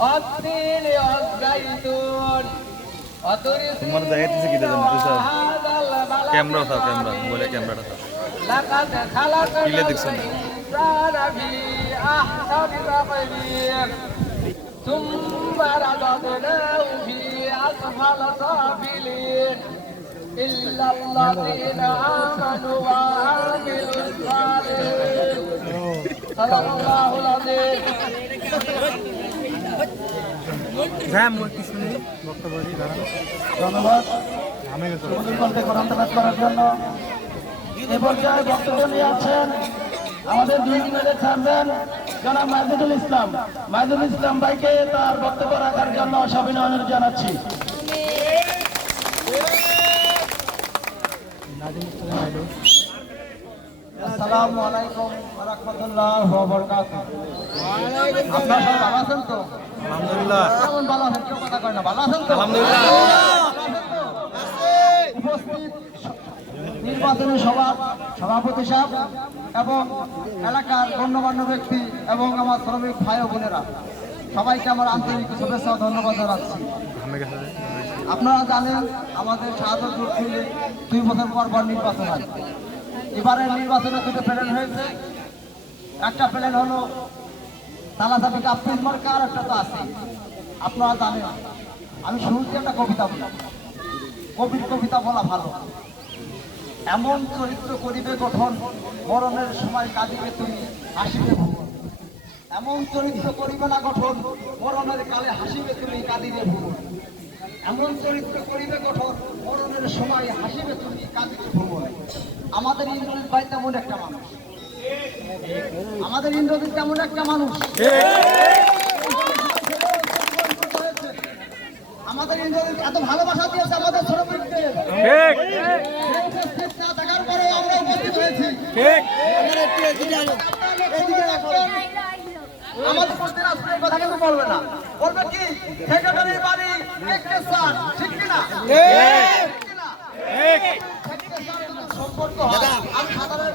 والتين والزيتون তোমার দেখাইতেছে কি জানো তুই সব ক্যামেরা থাও ক্যামেরা বলে ক্যামেরাটা থাও لقد خلقنا কিলে দেখছেন الإنسان في أحسن تقويم ثم رددناه في أسفل سافلين إلا الذين آمنوا وعملوا الصالحات صدق الله العظيم ধন্যবাদ সুমধুর কণ্ঠে কোরআন তেলাওয়াত করার জন্য এ পর্যায়ে বক্তব্য নিয়ে আছেন আমাদের দুই দিনের চেয়ারম্যান জনাব মাইদুল ইসলাম। মাইদুল ইসলাম ভাইকে তার বক্তব্য রাখার জন্য অভিনন্দন জানাচ্ছি। আসসালামু আলাইকুম ওয়া রাহমাতুল্লাহি ওয়া বারাকাতুহু। আপনারা সবাই ভালো আছেন তো? আলহামদুলিল্লাহ কেমন ভালো আছেন? কেউ কথা কয় না, ভালো আছেন তো? আলহামদুলিল্লাহ উপস্থিত নির্বাচনী সভার সভাপতি সাহেব এবং এলাকার গণ্যমান্য ব্যক্তি এবং আমার শ্রমিক ভাই ও বোনেরা, সবাইকে আমার আন্তরিক শুভেচ্ছা ও ধন্যবাদ জানাচ্ছি। আপনারা জানেন আমাদের শাহাদতপুর ফিল্ডে 2 বছর পর পর নির্বাচন হয়। এবারের নির্বাচনে দুটো প্ল্যান হয়েছে। একটা প্ল্যান হলো তালাচাবি কাপ্তিন মার্কা, আর একটা তো আছে আপনারা জানেন। আমি শুরুতে একটা কবিতা বলি, কবিতা বলা ভালো। এমন চরিত্র করিবে গঠন, মরণের সময় কাঁদিবে তুমি হাসিবে ভুবন। এমন চরিত্র করিবে না গঠন, মরণের কালে হাসিবে তুমি কাঁদিবে ভুবন। এমন চরিত্র করিবে গঠন, মরণের সময় হাসিবে তুমি কাঁদিবে ভুবন। আমাদের ইন্দ্রজিৎ ভাই তেমন একটা মানুষ, আমাদের ইন্দ্রজিৎ তেমন একটা মানুষ। আমাদের ইন্দ্রজিৎ এত ভালোবাসা দিয়েছে আমাদের শ্রমিকদের, উপস্থিত না থাকার পরে আমরা উপস্থিত হয়েছি। আমাদের প্রতি রাষ্ট্রের কথা কিন্তু বলবে না, বলবে কি সেক্রেটারির বাড়ি দেখতে স্যার, ঠিক কিনা? সম্পর্ক হয় আমি সাধারণ